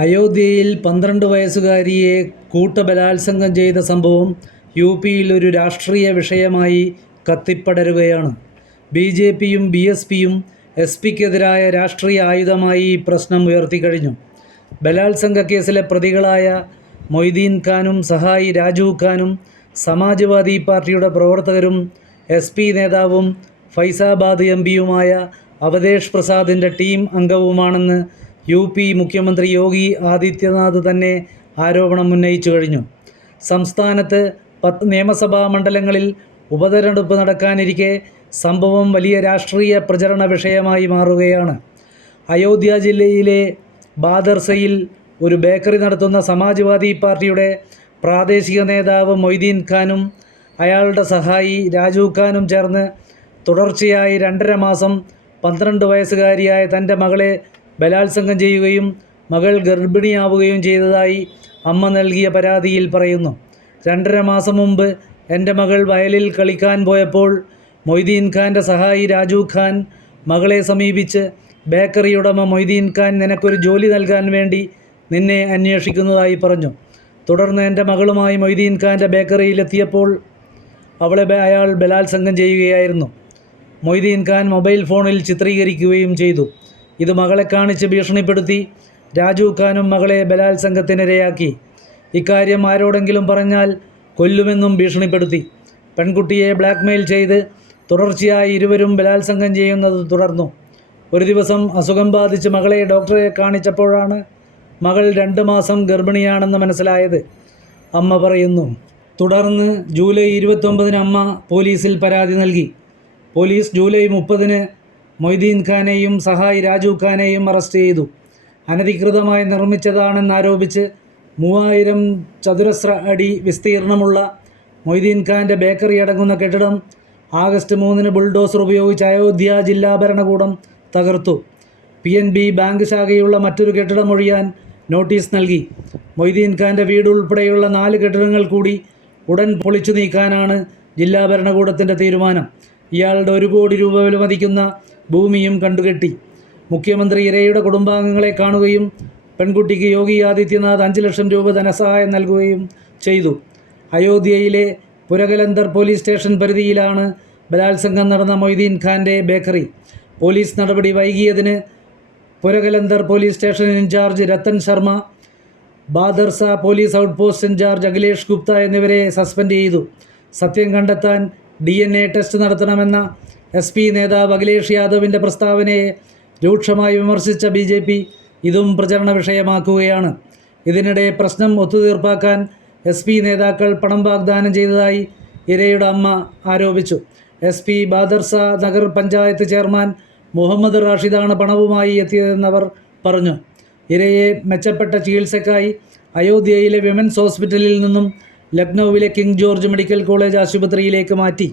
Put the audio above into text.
അയോധ്യയിൽ 12 വയസ്സുകാരിയെ കൂട്ടബലാത്സംഗം ചെയ്ത സംഭവം യു.പിയിൽ ഒരു രാഷ്ട്രീയ വിഷയമായി കത്തിപ്പടരുകയാണ്. ബി.ജെ.പിയും ബി.എസ്.പിയും എസ്.പിക്കെതിരായ രാഷ്ട്രീയ ആയുധമായി ഈ പ്രശ്നം ഉയർത്തിക്കഴിഞ്ഞു. ബലാത്സംഗ കേസിലെ പ്രതികളായ മൊയ്തീൻ ഖാനും സഹായി രാജീവ് ഖാനും സമാജ്വാദി പാർട്ടിയുടെ പ്രവർത്തകരും എസ്.പി നേതാവും ഫൈസാബാദ് എം.പിയുമായ അവധേഷ് പ്രസാദിൻ്റെ ടീം അംഗവുമാണെന്ന് യു.പി മുഖ്യമന്ത്രി യോഗി ആദിത്യനാഥ് തന്നെ ആരോപണം ഉന്നയിച്ചു കഴിഞ്ഞു. സംസ്ഥാനത്ത് 10 നിയമസഭാ മണ്ഡലങ്ങളിൽ ഉപതെരഞ്ഞെടുപ്പ് നടക്കാനിരിക്കെ സംഭവം വലിയ രാഷ്ട്രീയ പ്രചരണ വിഷയമായി മാറുകയാണ്. അയോധ്യ ജില്ലയിലെ ബാദർസയിൽ ഒരു ബേക്കറി നടത്തുന്ന സമാജ്വാദി പാർട്ടിയുടെ പ്രാദേശിക നേതാവ് മൊയ്തീൻ ഖാനും അയാളുടെ സഹായി രാജീവ് ഖാനും ചേർന്ന് തുടർച്ചയായി 2.5 മാസം 12 വയസ്സുകാരിയായ തൻ്റെ മകളെ ബലാത്സംഗം ചെയ്യുകയും മകൾ ഗർഭിണിയാവുകയും ചെയ്തതായി അമ്മ നൽകിയ പരാതിയിൽ പറയുന്നു. 2.5 മാസം മുമ്പ് എൻ്റെ മകൾ വയലിൽ കളിക്കാൻ പോയപ്പോൾ മൊയ്തീൻ ഖാൻ്റെ സഹായി രാജീവ് ഖാൻ മകളെ സമീപിച്ച് ബേക്കറി ഉടമ മൊയ്തീൻ ഖാൻ നിനക്കൊരു ജോലി നൽകാൻ വേണ്ടി നിന്നെ അന്വേഷിക്കുന്നതായി പറഞ്ഞു. തുടർന്ന് എൻ്റെ മകളുമായി മൊയ്തീൻ ഖാൻ്റെ ബേക്കറിയിലെത്തിയപ്പോൾ അവളെ അയാൾ ബലാത്സംഗം ചെയ്യുകയായിരുന്നു. മൊയ്തീൻ ഖാൻ മൊബൈൽ ഫോണിൽ ചിത്രീകരിക്കുകയും ചെയ്തു. ഇത് മകളെ കാണിച്ച് ഭീഷണിപ്പെടുത്തി രാജീവ് ഖാനും മകളെ ബലാത്സംഗത്തിനിരയാക്കി. ഇക്കാര്യം ആരോടെങ്കിലും പറഞ്ഞാൽ കൊല്ലുമെന്നും ഭീഷണിപ്പെടുത്തി. പെൺകുട്ടിയെ ബ്ലാക്ക്മെയിൽ ചെയ്ത് തുടർച്ചയായി ഇരുവരും ബലാത്സംഗം ചെയ്യുന്നത് തുടർന്നു. ഒരു ദിവസം അസുഖം ബാധിച്ച് മകളെ ഡോക്ടറെ കാണിച്ചപ്പോഴാണ് മകൾ 2 മാസം ഗർഭിണിയാണെന്ന് മനസ്സിലായത്, അമ്മ പറയുന്നു. തുടർന്ന് ജൂലൈ 29-ന് അമ്മ പോലീസിൽ പരാതി നൽകി. പോലീസ് ജൂലൈ 30-ന് മൊയ്തീൻ ഖാനെയും സഹായി രാജീവ് ഖാനെയും അറസ്റ്റ് ചെയ്തു. അനധികൃതമായി നിർമ്മിച്ചതാണെന്നാരോപിച്ച് 3000 ചതുരശ്ര അടി വിസ്തീർണമുള്ള മൊയ്തീൻ ഖാൻ്റെ ബേക്കറി അടങ്ങുന്ന കെട്ടിടം ആഗസ്റ്റ് 3-ന് ബുൾഡോസർ ഉപയോഗിച്ച് അയോധ്യ ജില്ലാ ഭരണകൂടം തകർത്തു. PNB ബാങ്ക് ശാഖയുള്ള മറ്റൊരു കെട്ടിടം ഒഴിയാൻ നോട്ടീസ് നൽകി. മൊയ്തീൻ ഖാൻ്റെ വീട് ഉൾപ്പെടെയുള്ള 4 കെട്ടിടങ്ങൾ കൂടി ഉടൻ പൊളിച്ചു നീക്കാനാണ് ജില്ലാ ഭരണകൂടത്തിൻ്റെ തീരുമാനം. ഇയാളുടെ 1 കോടി രൂപ വിലമതിക്കുന്ന ഭൂമിയും കണ്ടുകെട്ടി. മുഖ്യമന്ത്രി ഇരയുടെ കുടുംബാംഗങ്ങളെ കാണുകയും പെൺകുട്ടിക്ക് യോഗി ആദിത്യനാഥ് 5 ലക്ഷം രൂപ ധനസഹായം നൽകുകയും ചെയ്തു. അയോധ്യയിലെ പുരകലന്തർ പോലീസ് സ്റ്റേഷൻ പരിധിയിലാണ് ബലാത്സംഗം നടന്ന മൊയ്തീൻ ഖാൻ്റെ ബേക്കറി. പോലീസ് നടപടി വൈകിയതിന് Puraqalandar police station incharge Rattan Sharma, Bhadarsa police outpost incharge Akhilesh Gupta എന്നിവരെ സസ്പെൻഡ് ചെയ്തു. സത്യം കണ്ടെത്താൻ DNA ടെസ്റ്റ് നടത്തണമെന്ന SP നേതാവ് അഖിലേഷ് യാദവിൻ്റെ പ്രസ്താവനയെ രൂക്ഷമായി വിമർശിച്ച BJP ഇതും പ്രചരണ വിഷയമാക്കുകയാണ്. ഇതിനിടെ പ്രശ്നം ഒത്തുതീർപ്പാക്കാൻ SP നേതാക്കൾ പണം വാഗ്ദാനം ചെയ്തതായി ഇരയുടെ അമ്മ ആരോപിച്ചു. SP ബാദർസ നഗർ പഞ്ചായത്ത് ചെയർമാൻ മുഹമ്മദ് റാഷിദാണ് പണവുമായി എത്തിയതെന്നവർ പറഞ്ഞു. ഇരയെ മെച്ചപ്പെട്ട ചികിത്സയ്ക്കായി അയോധ്യയിലെ വിമൻസ് ഹോസ്പിറ്റലിൽ നിന്നും ലക്നൌവിലെ കിങ് ജോർജ് മെഡിക്കൽ കോളേജ് ആശുപത്രിയിലേക്ക് മാറ്റി.